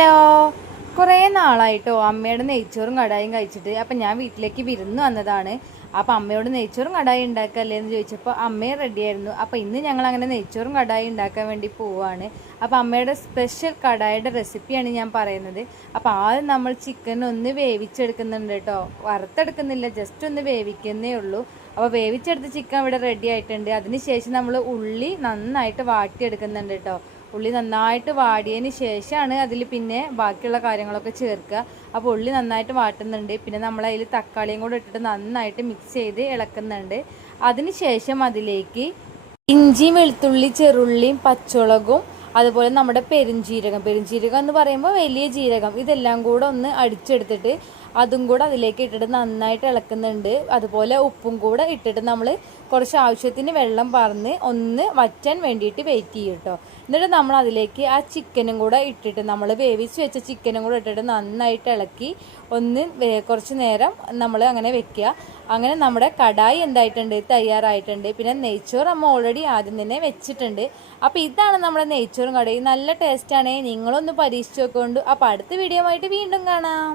Hello. കുറേ നാളായിട്ടോ അമ്മയുടെ നെയ്ച്ചോറും കടായും കഴിച്ചിട്ട്. അപ്പം ഞാൻ വീട്ടിലേക്ക് വിരുന്ന് വന്നതാണ്. അപ്പം അമ്മയോട് നെയ്ച്ചോറും കടായി ഉണ്ടാക്കല്ലേ എന്ന് ചോദിച്ചപ്പോൾ അമ്മയും റെഡിയായിരുന്നു അപ്പം ഇന്ന് ഞങ്ങൾ അങ്ങനെ നെയ്ച്ചോറും കടായി ഉണ്ടാക്കാൻ വേണ്ടി പോവാണ്. അപ്പം അമ്മയുടെ സ്പെഷ്യൽ കടായുടെ റെസിപ്പിയാണ് ഞാൻ പറയുന്നത്. അപ്പം ആദ്യം നമ്മൾ ചിക്കൻ ഒന്ന് വേവിച്ചെടുക്കുന്നുണ്ട് കേട്ടോ. വറുത്തെടുക്കുന്നില്ല ജസ്റ്റ് ഒന്ന് വേവിക്കുന്നേ ഉള്ളൂ. അപ്പോൾ വേവിച്ചെടുത്ത ചിക്കൻ ഇവിടെ റെഡി ആയിട്ടുണ്ട്. അതിനുശേഷം നമ്മൾ ഉള്ളി നന്നായിട്ട് വാട്ടിയെടുക്കുന്നുണ്ട് കേട്ടോ. ഉള്ളി നന്നായിട്ട് വാടിയതിന് ശേഷമാണ് അതിൽ പിന്നെ ബാക്കിയുള്ള കാര്യങ്ങളൊക്കെ ചേർക്കുക. അപ്പോൾ ഉള്ളി നന്നായിട്ട് വാട്ടുന്നുണ്ട്. പിന്നെ നമ്മൾ അതിൽ തക്കാളിയും കൂടെ ഇട്ടിട്ട് നന്നായിട്ട് മിക്സ് ചെയ്ത് ഇളക്കുന്നുണ്ട്. അതിന് ശേഷം അതിലേക്ക് ഇഞ്ചിയും വെളുത്തുള്ളി ചെറുള്ളിയും പച്ചമുളകും അതുപോലെ നമ്മുടെ പെരുംജീരകം. പെരുംജീരകം എന്ന് പറയുമ്പോൾ വലിയ ജീരകം. ഇതെല്ലാം കൂടെ ഒന്ന് അടിച്ചെടുത്തിട്ട് അതും കൂടെ അതിലേക്ക് ഇട്ടിട്ട് നന്നായിട്ട് ഇളക്കുന്നുണ്ട്. അതുപോലെ ഉപ്പും കൂടെ ഇട്ടിട്ട് നമ്മൾ കുറച്ച് ആവശ്യത്തിന് വെള്ളം പറന്ന് ഒന്ന് വറ്റാൻ വേണ്ടിയിട്ട് വെയിറ്റ് ചെയ്യും കേട്ടോ എന്നിട്ട് നമ്മൾ അതിലേക്ക് ആ ചിക്കനും കൂടെ ഇട്ടിട്ട് നമ്മൾ വേവിച്ച് വെച്ച ചിക്കനും കൂടെ ഇട്ടിട്ട് നന്നായിട്ട് ഇളക്കി ഒന്ന് കുറച്ച് നേരം നമ്മൾ അങ്ങനെ വെക്കുക. അങ്ങനെ നമ്മുടെ കടായി എന്തായിട്ടുണ്ട്? തയ്യാറായിട്ടുണ്ട്. പിന്നെ നെയ്ച്ചോറ് നമ്മൾ ഓൾറെഡി ആദ്യം തന്നെ വെച്ചിട്ടുണ്ട്. അപ്പോൾ ഇതാണ് നമ്മുടെ നെയ്ച്ചോറും കടയും നല്ല ടേസ്റ്റാണ് നിങ്ങളൊന്ന് പരീക്ഷിച്ച് നോക്കൊണ്ട് അപ്പോൾ അടുത്ത വീഡിയോ ആയിട്ട് വീണ്ടും കാണാം.